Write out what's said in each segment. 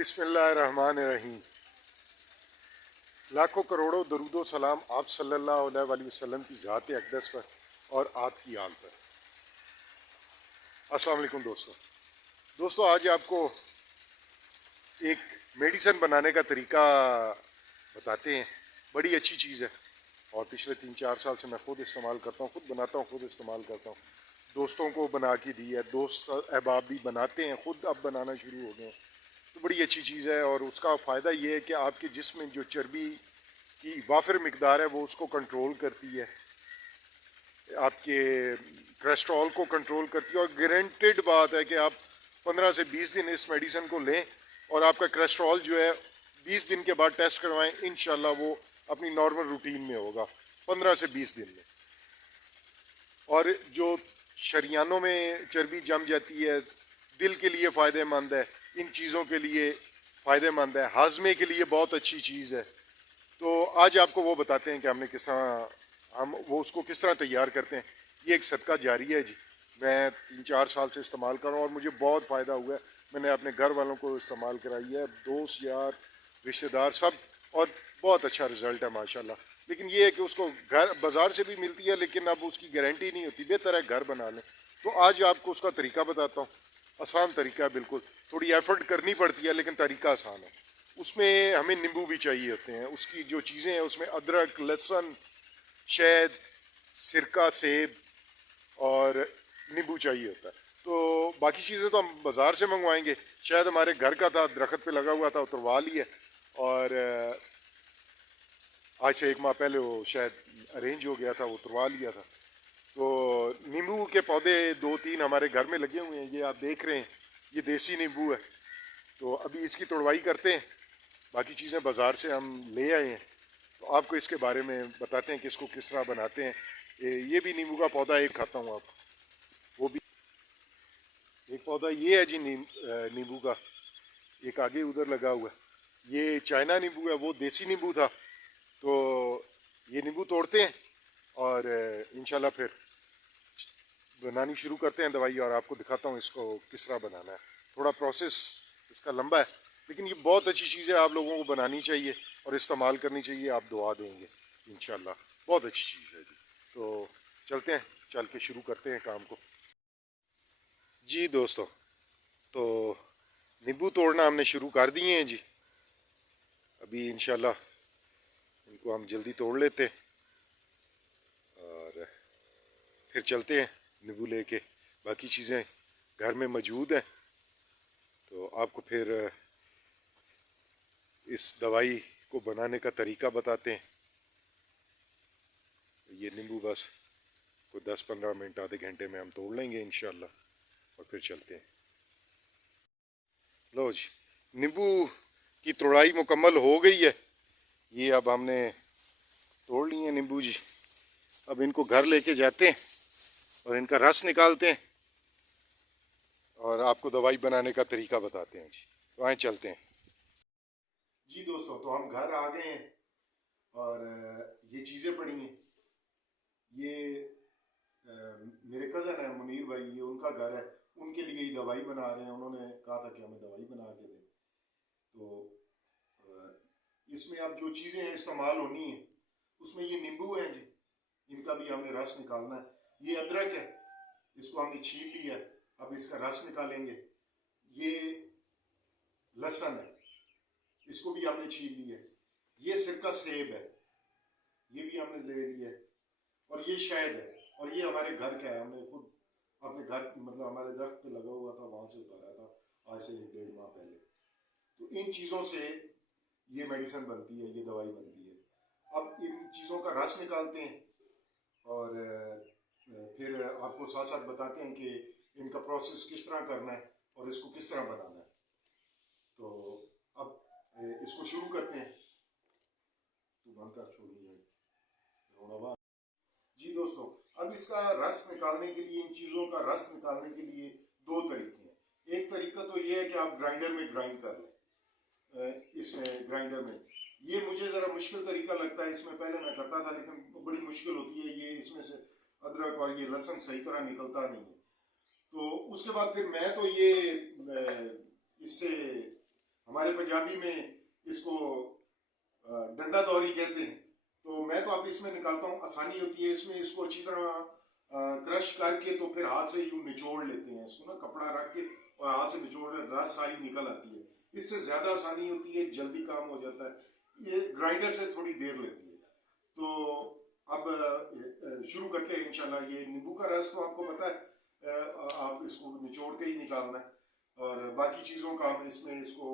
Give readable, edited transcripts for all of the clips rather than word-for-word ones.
बिस्मिल्लाहिर्रहमानिर्रहीम। लाखों करोड़ों दरूदो सलाम आप सल्लल्लाहु अलैहि वसल्लम की ज़ात अक़दस पर और आपकी आल पर। अस्सलाम वालेकुम दोस्तों, आज आपको एक मेडिसिन बनाने का तरीका बताते हैं। बड़ी अच्छी चीज़ है और पिछले 3-4 साल से मैं ख़ुद इस्तेमाल करता हूँ, ख़ुद बनाता हूँ, ख़ुद इस्तेमाल करता हूँ। दोस्तों को बना के दी है, दोस्त अहबाब भी बनाते हैं, ख़ुद अब बनाना शुरू हो गए हैं। तो बड़ी अच्छी चीज़ है और उसका फ़ायदा ये है कि आपके जिस्म में जो चर्बी की वाफिर मिकदार है वो उसको कंट्रोल करती है, आपके कोलेस्ट्रॉल को कंट्रोल करती है। और गारंटेड बात है कि आप 15 से 20 दिन इस मेडिसिन को लें और आपका कोलेस्ट्रॉल जो है 20 दिन के बाद टेस्ट करवाएं, इंशाल्लाह वो अपनी नॉर्मल रूटीन में होगा 15 से 20 दिन में। और जो शरियानों में चर्बी जम जाती है, दिल के लिए फ़ायदेमंद है, इन चीज़ों के लिए फ़ायदेमंद है, हाजमे के लिए बहुत अच्छी चीज़ है। तो आज आपको वो बताते हैं कि हम वो उसको किस तरह तैयार करते हैं। ये एक सदका जारी है जी। मैं 3-4 साल से इस्तेमाल कर रहा हूँ और मुझे बहुत फ़ायदा हुआ है। मैंने अपने घर वालों को इस्तेमाल कराई है, दोस्त यार रिश्तेदार सब, और बहुत अच्छा रिज़ल्ट है माशाल्लाह। लेकिन ये है कि उसको घर बाज़ार से भी मिलती है, लेकिन अब उसकी गारंटी नहीं होती। बेहतर है घर बना लें। तो आज आपको उसका तरीका बताता हूँ। आसान तरीका है बिल्कुल, थोड़ी एफर्ट करनी पड़ती है लेकिन तरीका आसान है। उसमें हमें नींबू भी चाहिए होते हैं। उसकी जो चीज़ें हैं उसमें अदरक, लहसुन, शहद, सिरका, सेब और नींबू चाहिए होता है। तो बाकी चीज़ें तो हम बाज़ार से मंगवाएंगे। शहद हमारे घर का था, दरख्त पे लगा हुआ था, उतरवा लिया। और आज से 1 माह पहले वो शायद अरेंज हो गया था, उतरवा लिया था। तो नींबू के पौधे 2-3 हमारे घर में लगे हुए हैं, ये आप देख रहे हैं। ये देसी नींबू है। तो अभी इसकी तोड़वाई करते हैं। बाकी चीज़ें बाज़ार से हम ले आए हैं, तो आपको इसके बारे में बताते हैं कि इसको किस तरह बनाते हैं। ये भी नींबू का पौधा एक खाता हूँ आपको, वो भी एक पौधा ये है जी नींबू का, एक आगे उधर लगा हुआ है। ये चाइना नींबू है, वो देसी नींबू था। तो ये नींबू तोड़ते हैं और इंशाल्लाह फिर बनानी शुरू करते हैं दवाई, और आपको दिखाता हूँ इसको किस तरह बनाना है। थोड़ा प्रोसेस इसका लंबा है, लेकिन ये बहुत अच्छी चीज़ है, आप लोगों को बनानी चाहिए और इस्तेमाल करनी चाहिए। आप दुआ देंगे इंशाल्लाह, बहुत अच्छी चीज़ है जी। तो चलते हैं, चल के शुरू करते हैं काम को जी दोस्तों। तो नींबू तोड़ना हमने शुरू कर दिए हैं जी। अभी इंशाल्लाह इनको हम जल्दी तोड़ लेते हैं और फिर चलते हैं नींबू लेके। बाकी चीज़ें घर में मौजूद हैं, तो आपको फिर इस दवाई को बनाने का तरीका बताते हैं। ये नींबू बस कोई 10-15 मिनट, आधे घंटे में हम तोड़ लेंगे इंशाल्लाह, और फिर चलते हैं। लो जी, नींबू की तोड़ाई मुकम्मल हो गई है। ये अब हमने तोड़ लिए नींबू जी। अब इनको घर लेके जाते हैं और इनका रस निकालते हैं और आपको दवाई बनाने का तरीका बताते हैं जी। तो आए चलते हैं जी दोस्तों। तो हम घर आ गए हैं और ये चीज़ें पड़ी हैं। ये मेरे कज़न है मुनीर भाई, ये उनका घर है, उनके लिए ही दवाई बना रहे हैं। उन्होंने कहा था कि हमें दवाई बना के दें। तो इसमें अब जो चीज़ें इस्तेमाल होनी है उसमें ये नींबू है जी, इनका भी हमने रस निकालना है। ये अदरक है, इसको हमने छील लिया है, अब इसका रस निकालेंगे। ये लहसुन है, इसको भी हमने छील लिया है। ये सिरका सेब है, ये भी हमने ले लिया है। और ये शहद है, और ये हमारे घर का है, हमने खुद अपने घर मतलब हमारे दरख्त पे लगा हुआ था, वहाँ से उतारा था आज से 1-1.5 माह पहले। तो इन चीज़ों से ये मेडिसिन बनती है, ये दवाई बनती है। अब इन चीज़ों का रस निकालते हैं और फिर आपको साथ साथ बताते हैं कि इनका प्रोसेस किस तरह करना है और इसको किस तरह बनाना है। तो अब इसको शुरू करते हैं। तो बंद कर छोड़िए जी दोस्तों। अब इसका रस निकालने के लिए, इन चीज़ों का रस निकालने के लिए 2 तरीके हैं। एक तरीका तो ये है कि आप ग्राइंडर में ग्राइंड कर लें। इसमें ग्राइंडर में ये मुझे ज़रा मुश्किल तरीका लगता है। इसमें पहले मैं करता था लेकिन बड़ी मुश्किल होती है। ये इसमें से अदरक और ये लहसुन सही तरह निकलता नहीं है। तो उसके बाद फिर मैं तो ये इससे हमारे हमारे पंजाबी में इसको डंडा दौरी कहते हैं। तो मैं तो अब इसमें निकालता हूँ, आसानी होती है इसमें। इसको अच्छी तरह क्रश करके तो फिर हाथ से यूँ निचोड़ लेते हैं इसको ना, कपड़ा रख के और हाथ से निचोड़, रस सारी निकल आती है। इससे ज़्यादा आसानी होती है, जल्दी काम हो जाता है। ये ग्राइंडर से थोड़ी देर लेती है। तो अब शुरू करते हैं इंशाल्लाह। ये नींबू का रस तो आपको पता है, आप इसको निचोड़ के ही निकालना है, और बाकी चीज़ों का हम इसमें इसको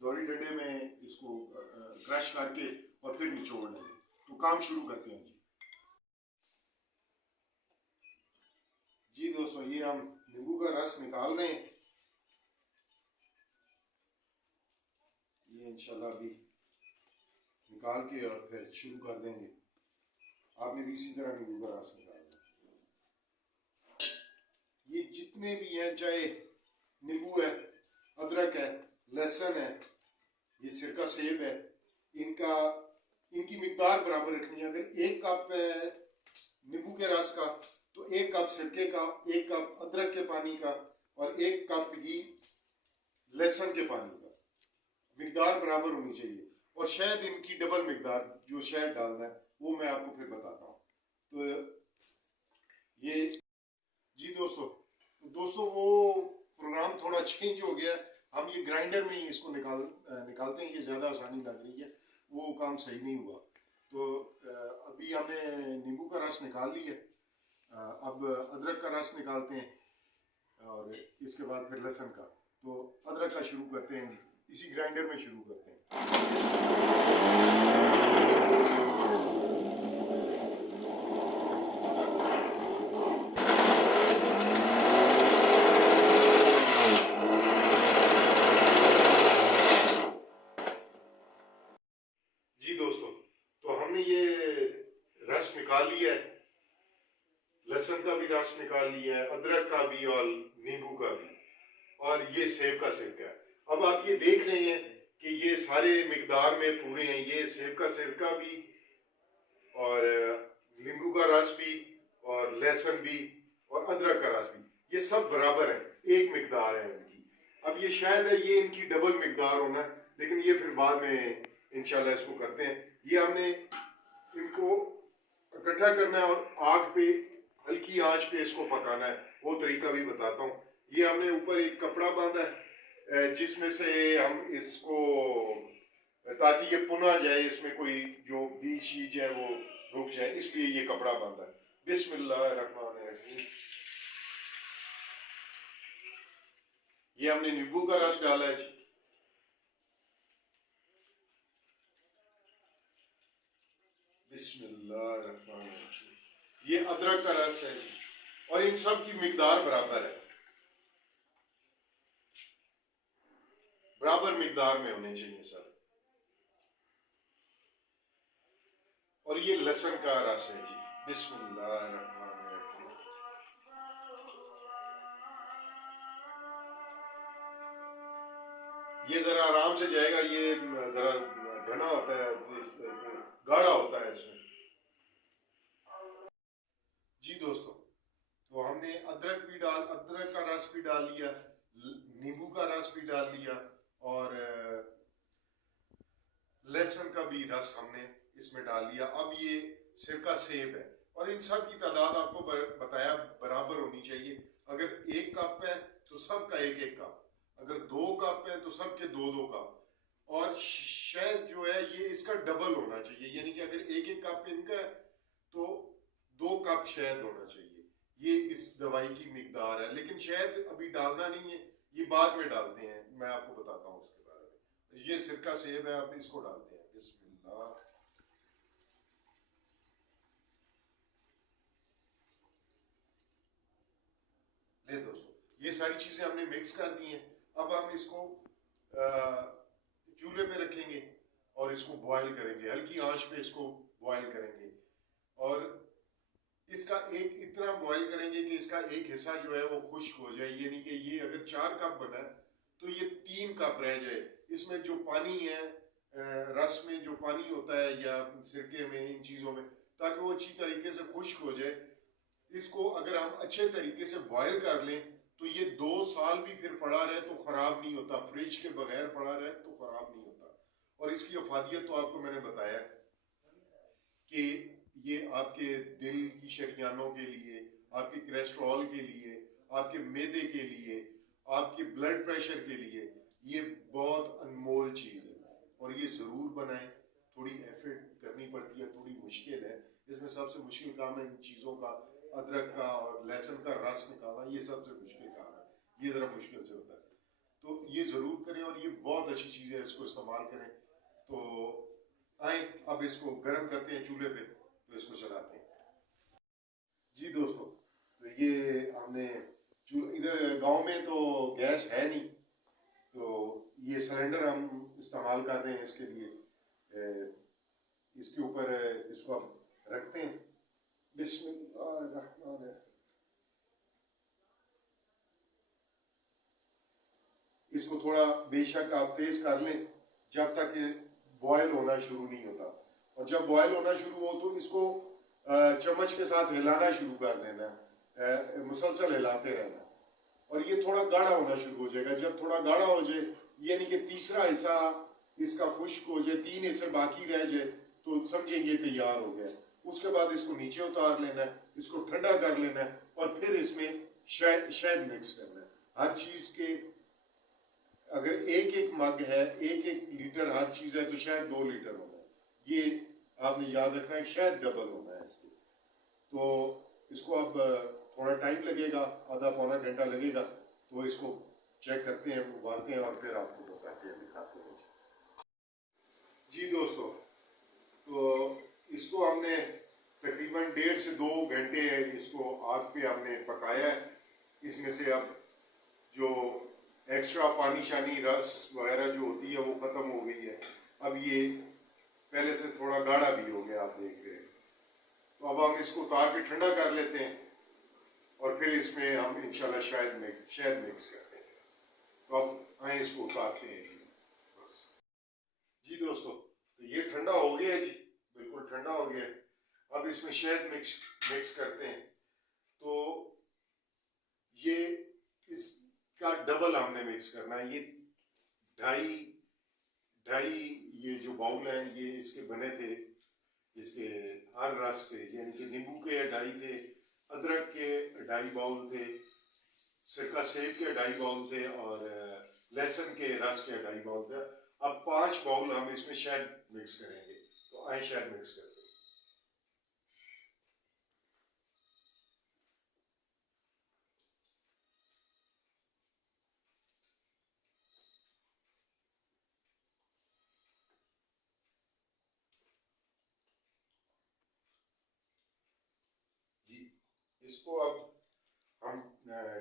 दोहरी डंडे में इसको क्रश करके और फिर निचोड़ लेंगे। तो काम शुरू करते हैं जी दोस्तों, ये हम नींबू का रस निकाल रहे हैं। ये इंशाल्लाह अभी निकाल के और फिर शुरू कर देंगे। आपने भी इसी तरह नींबू का रस निकालना। ये जितने भी हैं, चाहे नींबू है, अदरक है, लहसुन है, ये सिरका सेब है, इनकी मिकदार बराबर रखनी है। अगर 1 कप है नींबू के रस का, तो 1 कप सिरके का, 1 कप अदरक के पानी का और 1 कप ही लहसुन के पानी का, मिकदार बराबर होनी चाहिए। और शायद इनकी डबल मिकदार जो शहद डालना है वो मैं आपको फिर बताता हूँ। तो ये जी दोस्तों वो प्रोग्राम थोड़ा चेंज हो गया। हम ये ग्राइंडर में ही इसको निकालते हैं। ये ज़्यादा आसानी लग रही है, वो काम सही नहीं हुआ। तो अभी हमने नींबू का रस निकाल लिया। अब अदरक का रस निकालते हैं और इसके बाद फिर लहसुन का। तो अदरक का शुरू करते हैं, इसी ग्राइंडर में शुरू करते हैं। जी दोस्तों, तो हमने ये रस निकाल लिया है, लहसुन का भी रस निकाल लिया है, अदरक का भी और नींबू का भी, और ये सेब का सिरका है। अब आप ये देख रहे हैं कि ये सारे मिकदार में पूरे हैं। ये सेब का सिरका भी और नींबू का रस भी और लहसुन भी और अदरक का रस भी, ये सब बराबर है, एक मिकदार है इनकी। अब ये शायद है ये इनकी डबल मिकदार होना, लेकिन ये फिर बाद में इंशाल्लाह इसको करते हैं। ये हमने इनको इकट्ठा करना है और आग पे, हल्की आंच पे इसको पकाना है। वो तरीका भी बताता हूँ। ये हमने ऊपर एक कपड़ा बांधा है जिसमें से हम इसको, ताकि ये पुना जाए, इसमें कोई जो बीज शीज है वो रुक जाए, इसलिए ये कपड़ा बांधा है। बिस्मिल्लाहिर्रहमानिर्रहीम। ये हमने नींबू का रस डाला है जी। बिस्मिल्लाहिर्रहमानिर्रहीम। ये अदरक का रस है जी, और इन सब की मिकदार बराबर है, बराबर मिकदार में होने चाहिए सब। और ये लहसुन का रस है जी। बिस्मिल्लाहिर्रहमानिर्रहीम। ये जरा आराम से जाएगा, ये जरा घना होता है, गाढ़ा होता है इसमें। जी दोस्तों, तो हमने अदरक का रस भी डाल लिया, नींबू का रस भी डाल लिया, और लहसुन का भी रस हमने इसमें डाल लिया। अब ये सिरका सेब है, और इन सब की तादाद आपको बताया बराबर होनी चाहिए। अगर 1 कप है तो सबका 1-1 कप, अगर 2 कप है तो सबके 2-2 कप, और शहद जो है ये इसका डबल होना चाहिए। यानी कि अगर 1-1 कप इनका है तो 2 कप शहद होना चाहिए। ये इस दवाई की मिकदार है, लेकिन शहद अभी डालना नहीं है, ये बाद में डालते हैं, मैं आपको बताता हूँ उसके बारे में। ये सिरका सेब है, आप इसको डालते हैं। बिस्मिल्लाह। ले दोस्तों, ये सारी चीजें हमने मिक्स कर दी हैं। अब हम इसको चूल्हे पे रखेंगे और इसको बॉईल करेंगे, हल्की आंच पे इसको बॉईल करेंगे। और इसका एक इतना बॉईल करेंगे कि इसका एक हिस्सा जो है वो खुश्क हो जाए। यानी कि ये अगर 4 कप बना है तो ये 3 कप रह जाए। इसमें जो पानी है, रस में जो पानी होता है या सिरके में, इन चीज़ों में, ताकि वो अच्छी तरीके से खुश्क हो जाए। इसको अगर हम अच्छे तरीके से बॉईल कर लें तो ये 2 साल भी फिर पड़ा रहे तो खराब नहीं होता, फ्रिज के बगैर पड़ा रहे तो खराब नहीं होता। और इसकी अफादियत तो आपको मैंने बताया कि ये आपके दिल की शरीयानों के लिए, आपके कोलेस्ट्रॉल के लिए, आपके मैदे के लिए, आपके ब्लड प्रेशर के लिए ये बहुत अनमोल चीज़ है और ये ज़रूर बनाएं। थोड़ी एफर्ट करनी पड़ती है, थोड़ी मुश्किल है। इसमें सबसे मुश्किल काम है इन चीज़ों का, अदरक का और लहसुन का रस निकालना, ये सबसे मुश्किल काम है। ये ज़रा मुश्किल से होता है, तो ये ज़रूर करें और ये बहुत अच्छी चीज़ है, इसको इस्तेमाल करें। तो आए अब इसको गर्म करते हैं चूल्हे पे, तो इसको चलाते हैं। जी दोस्तों, तो ये हमने इधर गांव में तो गैस है नहीं, तो ये सिलेंडर हम इस्तेमाल कर रहे हैं इसके लिए। इसके ऊपर इसको हम रखते हैं। बिस्मिल्लाह। इसको थोड़ा बेशक आप तेज कर लें जब तक बॉयल होना शुरू नहीं होता, और जब बॉयल होना शुरू हो तो इसको चम्मच के साथ हिलाना शुरू कर देना, मुसलसल हिलाते रहना, और ये थोड़ा गाढ़ा होना शुरू हो जाएगा। जब थोड़ा गाढ़ा हो जाए, यानी कि तीसरा हिस्सा इसका खुश्क हो जाए, 3 हिस्से बाकी रह जाए, तो समझेंगे तैयार हो गया। उसके बाद इसको नीचे उतार लेना है, इसको ठंडा कर लेना है, और फिर इसमें शहद मिक्स करना है। हर चीज़ के अगर एक एक मग है, एक एक लीटर हर चीज़ है, तो शायद 2 लीटर होना है। ये आपने याद रखना है, शायद डबल होना है इसके। तो इसको अब थोड़ा टाइम लगेगा, आधा पौना घंटा लगेगा, तो इसको चेक करते हैं, उबालते हैं और फिर आपको बताते हैं, दिखाते हैं। जी दोस्तों, तो इसको हमने तकरीबन 1.5 से 2 घंटे इसको आग पे हमने पकाया है। इसमें से अब जो एक्स्ट्रा पानी शानी रस वगैरह जो होती है वो ख़त्म हो गई है। अब ये पहले से थोड़ा गाढ़ा भी हो गया, आप देख रहे हैं। तो अब हम इसको उतार के ठंडा कर लेते हैं और फिर इसमें हम इंशाल्लाह शहद मिक्स करते हैं। तो अब आए इसको उतारते हैं जी दोस्तों। तो ये ठंडा हो गया है जी, बिल्कुल ठंडा हो गया है। अब इसमें शहद मिक्स करते हैं। तो ये इसका डबल हमने मिक्स करना है। ये ढाई ढाई ये जो बाउल है ये इसके बने थे, इसके हर रस के, यानी कि नींबू के 2.5 थे, अदरक के 2.5 बाउल थे, सिरका सेब के 2.5 बाउल थे, और लहसुन के रस के 2.5 बाउल थे। अब 5 बाउल हम इसमें शहद मिक्स करेंगे। तो आए शहद मिक्स करते हैं। जी, इसको अब हम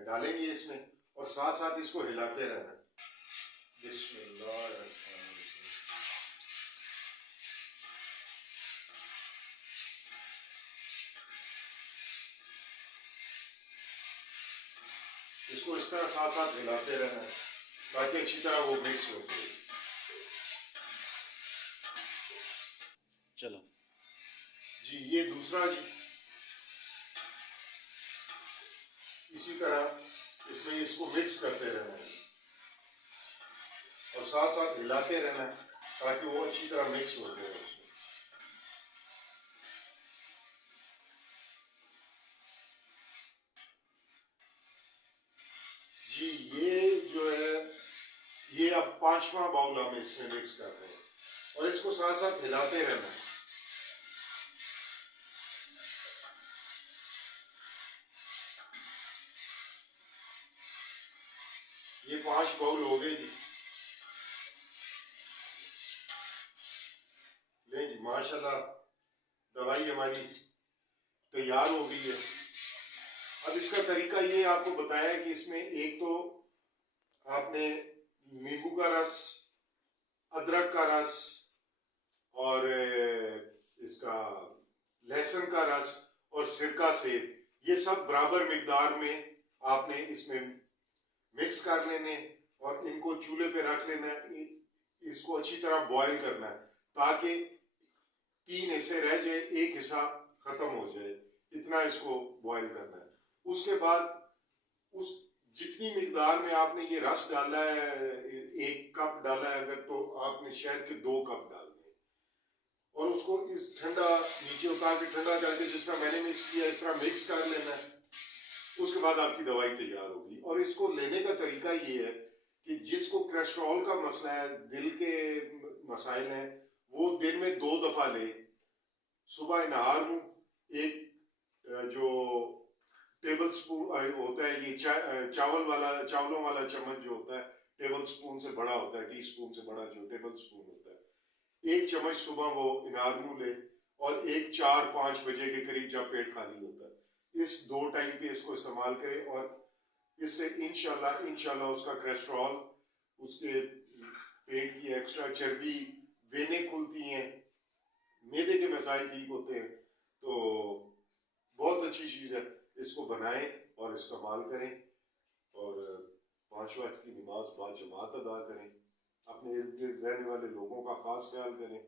डालेंगे इसमें, और साथ साथ इसको हिलाते रहना। बिस्मिल्लाह। इसको इस तरह साथ साथ हिलाते रहना है ताकि अच्छी तरह वो मिक्स हो जाए। चलो जी, ये दूसरा जी, इसी तरह इसमें इसको मिक्स करते रहना है और साथ साथ हिलाते रहना है ताकि वो अच्छी तरह मिक्स हो जाए उसमें। जी, ये जो है ये अब 5वां बाउल हम इसमें मिक्स कर रहे हैं और इसको साथ साथ हिलाते रहना है। ये 5 बाउल हो गए जी। ले जी, माशाल्लाह दवाई हमारी तैयार हो गई है। अब इसका तरीका ये आपको बताया है कि इसमें एक तो आपने नींबू का रस, अदरक का रस और इसका लहसुन का रस और सिरका सेब, ये सब बराबर मिकदार में आपने इसमें मिक्स कर लेने और इनको चूल्हे पे रख लेना है। इसको अच्छी तरह बॉईल करना है ताकि 3 हिस्से रह जाए, 1 हिस्सा खत्म हो जाए, इतना इसको बॉईल करना है। उसके बाद उस जितनी मिकदार में आपने ये रस डाला है, 1 कप डाला है अगर, तो आपने शहद के 2 कप डालने और उसको इस ठंडा नीचे उतार के ठंडा करके जिस तरह मैंने मिक्स किया इस तरह मिक्स कर लेना है। उसके बाद आपकी दवाई तैयार होगी। और इसको लेने का तरीका ये है कि जिसको कोलेस्ट्रॉल का मसला है, दिल के मसाइल हैं, वो दिन में 2 दफा ले। सुबह नहार मुंह एक जो टेबल स्पून होता है, ये चावलों वाला चम्मच जो होता है, टेबल स्पून से बड़ा होता है, टी स्पून से बड़ा जो टेबल स्पून होता है, 1 चम्मच सुबह वो इनार मुंह ले। और 4-5 बजे के करीब जब पेट खाली होता है, इस 2 टाइम पे इसको इस्तेमाल करें और इससे इंशाल्लाह उसका कोलेस्ट्रॉल, उसके पेट की एक्स्ट्रा चर्बी, वेनें खुलती हैं, मैदे के मसाइल ठीक होते हैं। तो बहुत अच्छी चीज़ है, इसको बनाएं और इस्तेमाल करें और 5 वक्त की नमाज बाजमात अदा करें। अपने इर्द गिर्द रहने वाले लोगों का खास ख्याल करें,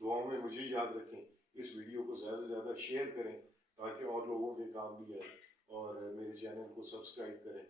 दुआओं में मुझे याद रखें। इस वीडियो को ज़्यादा से ज़्यादा शेयर करें ताकि और लोगों के काम भी आए और मेरे चैनल को सब्सक्राइब करें।